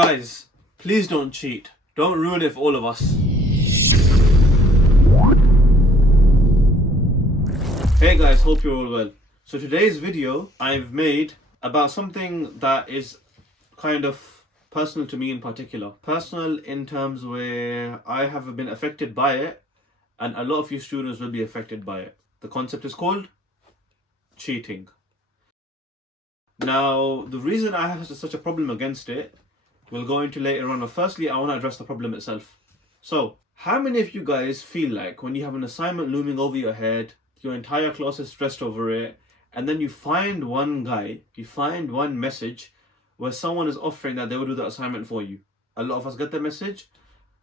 Guys, please don't cheat. Don't ruin it for all of us. Hey guys, hope you're all well. So today's video I've made about something that is kind of personal to me in particular. Personal in terms where I have been affected by it and a lot of you students will be affected by it. The concept is called cheating. Now, the reason I have such a problem against it, we'll go into later on, but firstly, I want to address the problem itself. So, how many of you guys feel like when you have an assignment looming over your head, your entire class is stressed over it, and then you find one message where someone is offering that they will do the assignment for you? A lot of us get the message,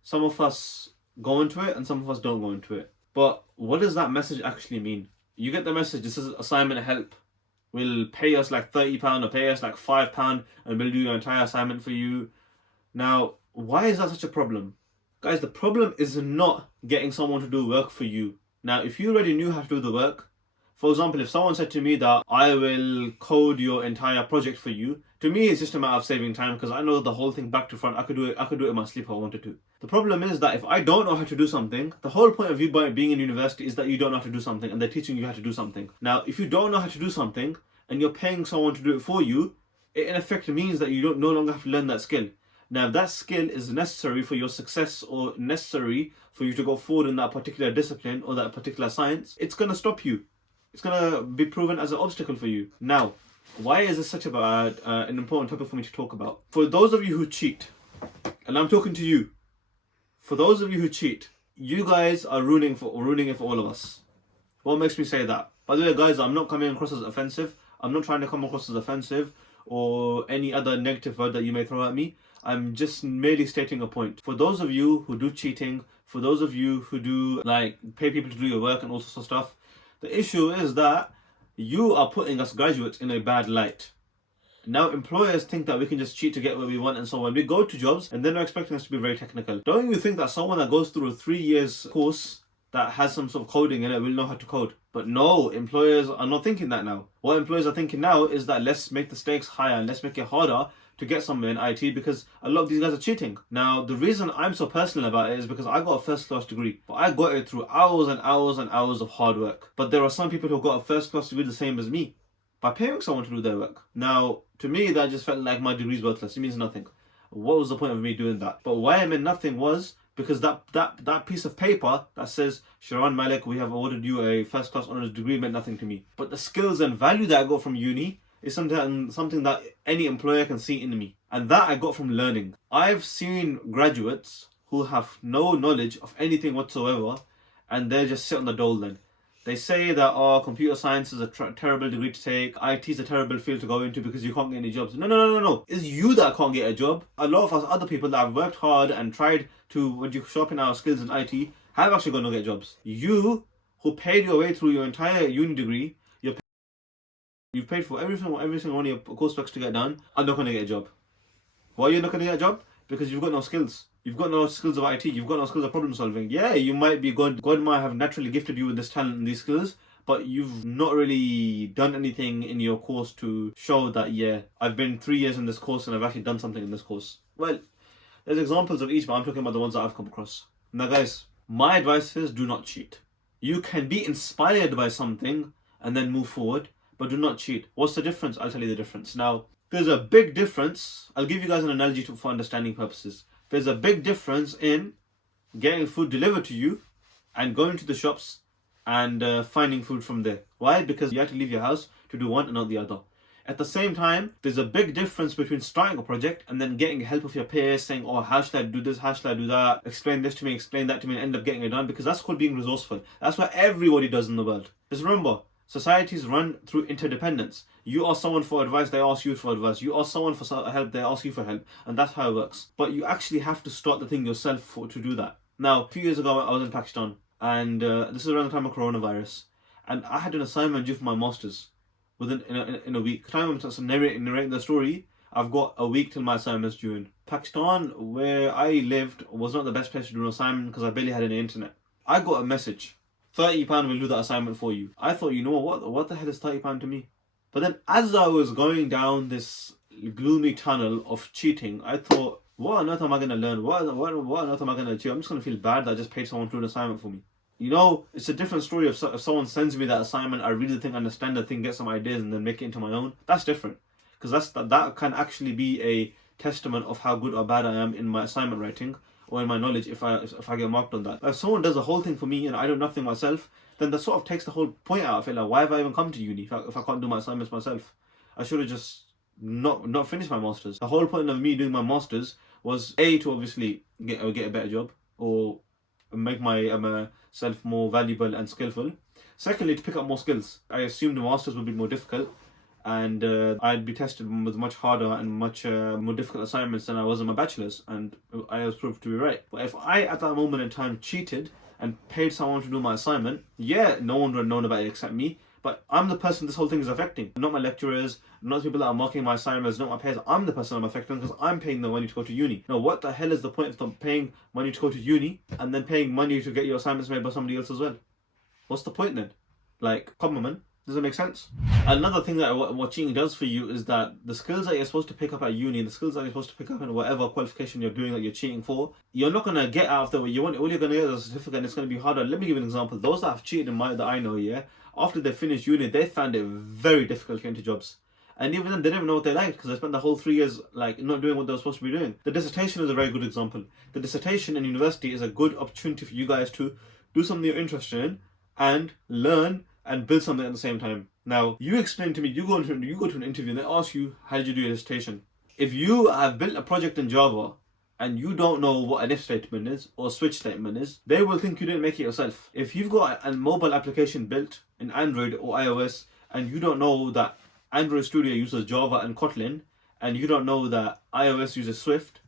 some of us go into it, and some of us don't go into it. But what does that message actually mean? You get the message, this is assignment help. Will pay us like £30 or pay us like £5 and we'll do your entire assignment for you. Now, why is that such a problem? Guys, the problem is not getting someone to do work for you. Now, if you already knew how to do the work, for example, if someone said to me that I will code your entire project for you, to me it's just a matter of saving time because I know the whole thing back to front. I could do it in my sleep if I wanted to. The problem is that if I don't know how to do something, the whole point of you being in university is that you don't know how to do something and they're teaching you how to do something. Now, if you don't know how to do something and you're paying someone to do it for you, it in effect means that you don't no longer have to learn that skill. Now, if that skill is necessary for your success or necessary for you to go forward in that particular discipline or that particular science, it's going to stop you. It's going to be proven as an obstacle for you. Now, why is this such an important topic for me to talk about? For those of you who cheat, and I'm talking to you, for those of you who cheat, you guys are ruining it for all of us. What makes me say that? By the way, guys, I'm not coming across as offensive. I'm not trying to come across as offensive or any other negative word that you may throw at me. I'm just merely stating a point. For those of you who do cheating, for those of you who do like pay people to do your work and all sorts of stuff, the issue is that you are putting us graduates in a bad light. Now employers think that we can just cheat to get what we want, and so when we go to jobs and they're not expecting us to be very technical. Don't you think that someone that goes through a 3 years course that has some sort of coding in it will know how to code? But no, employers are not thinking that now. What employers are thinking now is that let's make the stakes higher and let's make it harder to get somewhere in IT because a lot of these guys are cheating. Now, the reason I'm so personal about it is because I got a first class degree, but I got it through hours and hours and hours of hard work. But there are some people who got a first class degree the same as me by paying someone to do their work. Now, to me, that just felt like my degree's worthless. It means nothing. What was the point of me doing that? But why I meant nothing was because that piece of paper that says, Sharan Malik, we have awarded you a first class honours degree, meant nothing to me. But the skills and value that I got from uni is something that any employer can see in me. And that I got from learning. I've seen graduates who have no knowledge of anything whatsoever and they just sit on the dole then. They say that computer science is a terrible degree to take, IT is a terrible field to go into because you can't get any jobs. No. It's you that can't get a job. A lot of us other people that have worked hard and tried to sharpen our skills in IT have actually gone to get jobs. You, who paid your way through your entire uni degree, you've paid for every single one of your coursework to get done, are not going to get a job. Why are you not going to get a job? Because you've got no skills. You've got no skills of IT. You've got no skills of problem solving. Yeah, you might be God. God might have naturally gifted you with this talent and these skills, but you've not really done anything in your course to show that, yeah, I've been 3 years in this course and I've actually done something in this course. Well, there's examples of each, but I'm talking about the ones that I've come across. Now, guys, my advice is do not cheat. You can be inspired by something and then move forward, but do not cheat. What's the difference? I'll tell you the difference. Now, there's a big difference. I'll give you guys an analogy for understanding purposes. There's a big difference in getting food delivered to you and going to the shops and finding food from there. Why? Because you have to leave your house to do one and not the other. At the same time, there's a big difference between starting a project and then getting help of your peers saying, oh, how should I do this? How should I do that? Explain this to me, explain that to me, and end up getting it done, because that's called being resourceful. That's what everybody does in the world. Just remember, societies run through interdependence. You ask someone for advice, they ask you for advice. You ask someone for help, they ask you for help. And that's how it works. But you actually have to start the thing yourself to do that. Now, a few years ago, I was in Pakistan. And this is around the time of coronavirus. And I had an assignment due for my master's in a week. Time I'm narrating the story, I've got a week till my assignment's due in. Pakistan, where I lived, was not the best place to do an assignment because I barely had any internet. I got a message. £30 will do that assignment for you. I thought, you know what the hell is £30 to me? But then as I was going down this gloomy tunnel of cheating, I thought, what on earth am I going to learn? What on earth am I going to achieve? I'm just going to feel bad that I just paid someone to do an assignment for me. You know, it's a different story if someone sends me that assignment, I read the thing, understand the thing, get some ideas, and then make it into my own. That's different. Because that can actually be a testament of how good or bad I am in my assignment writing or in my knowledge if I get marked on that. If someone does the whole thing for me and I do nothing myself, then that sort of takes the whole point out of it. Like, why have I even come to uni if I can't do my assignments myself? I should have just not finished my masters. The whole point of me doing my masters was A, to obviously get a better job or make myself more valuable and skillful. Secondly, to pick up more skills. I assumed the masters would be more difficult, and I'd be tested with much harder and much more difficult assignments than I was in my bachelor's, and I was proved to be right. But if I, at that moment in time, cheated and paid someone to do my assignment, yeah, no one would have known about it except me, but I'm the person this whole thing is affecting. Not my lecturers, not the people that are marking my assignments, not my peers. I'm the person I'm affecting because I'm paying the money to go to uni. Now, what the hell is the point of paying money to go to uni and then paying money to get your assignments made by somebody else as well? What's the point then? Like, come on, man. Does it make sense? Another thing that what cheating does for you is that the skills that you're supposed to pick up at uni, the skills that you're supposed to pick up in whatever qualification you're doing that you're cheating for, you're not going to get out of the way you want. All you're going to get is a certificate, and it's going to be harder. Let me give you an example. Those that have cheated that I know, yeah, after they finished uni, they found it very difficult to get into jobs. And even then, they didn't know what they liked because they spent the whole 3 years like not doing what they were supposed to be doing. The dissertation is a very good example. The dissertation in university is a good opportunity for you guys to do something you're interested in and learn and build something at the same time. Now, you explain to me, you go to an interview and they ask you, how did you do your dissertation? If you have built a project in Java and you don't know what an if statement is or a switch statement is, they will think you didn't make it yourself. If you've got a mobile application built in Android or iOS and you don't know that Android Studio uses Java and Kotlin and you don't know that iOS uses Swift,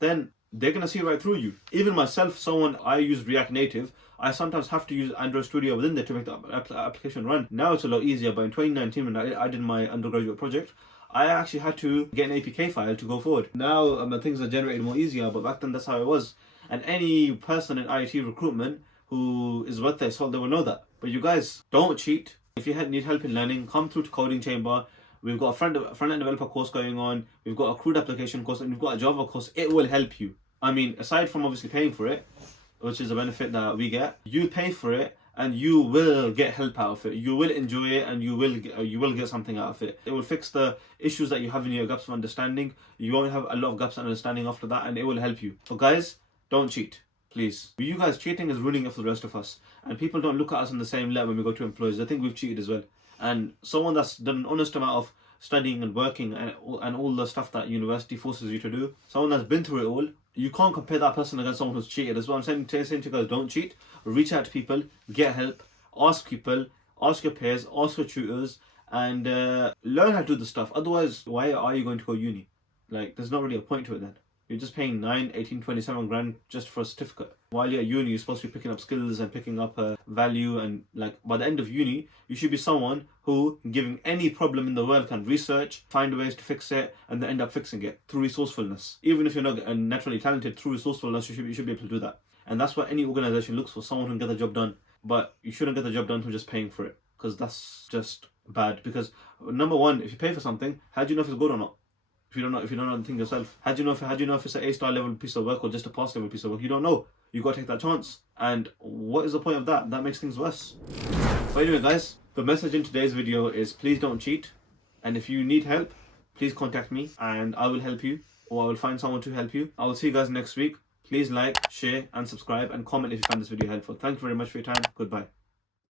then they're going to see right through you. Even myself, I use React Native, I sometimes have to use Android Studio within there to make the application run. Now it's a lot easier, but in 2019 when I did my undergraduate project, I actually had to get an APK file to go forward. Now things are generated more easier, but back then that's how it was. And any person in IT recruitment who is worth their salt, they will know that. But you guys, don't cheat. If you need help in learning, come through to Coding Chamber. We've got a front-end developer course going on. We've got a crude application course, and we've got a Java course. It will help you. I mean, aside from obviously paying for it, which is a benefit that we get, you pay for it and you will get help out of it. You will enjoy it and you will get something out of it. It will fix the issues that you have in your gaps of understanding. You won't have a lot of gaps of understanding after that, and it will help you. So guys, don't cheat, please. You guys, cheating is ruining it for the rest of us. And people don't look at us in the same level when we go to employers. They think we've cheated as well. And someone that's done an honest amount of studying and working and all the stuff that university forces you to do, someone that's been through it all, you can't compare that person against someone who's cheated. That's what I'm saying to you guys, don't cheat. Reach out to people, get help, ask people, ask your peers, ask your tutors, and learn how to do the stuff. Otherwise, why are you going to go uni? Like, there's not really a point to it then. You're just paying 9, 18, 27 grand just for a certificate. While you're at uni, you're supposed to be picking up skills and picking up value, and like by the end of uni, you should be someone who, given any problem in the world, can research, find ways to fix it, and then end up fixing it through resourcefulness. Even if you're not naturally talented, through resourcefulness, you should be able to do that. And that's what any organization looks for, someone who can get the job done. But you shouldn't get the job done through just paying for it, because that's just bad. Because number one, if you pay for something, how do you know if it's good or not? If you don't know the thing yourself, how do you know if it's an A-star level piece of work or just a pass level piece of work? You don't know. You got to take that chance. And what is the point of that? That makes things worse. But anyway, guys, the message in today's video is please don't cheat. And if you need help, please contact me and I will help you, or I will find someone to help you. I will see you guys next week. Please like, share, and subscribe, and comment if you found this video helpful. Thank you very much for your time. Goodbye.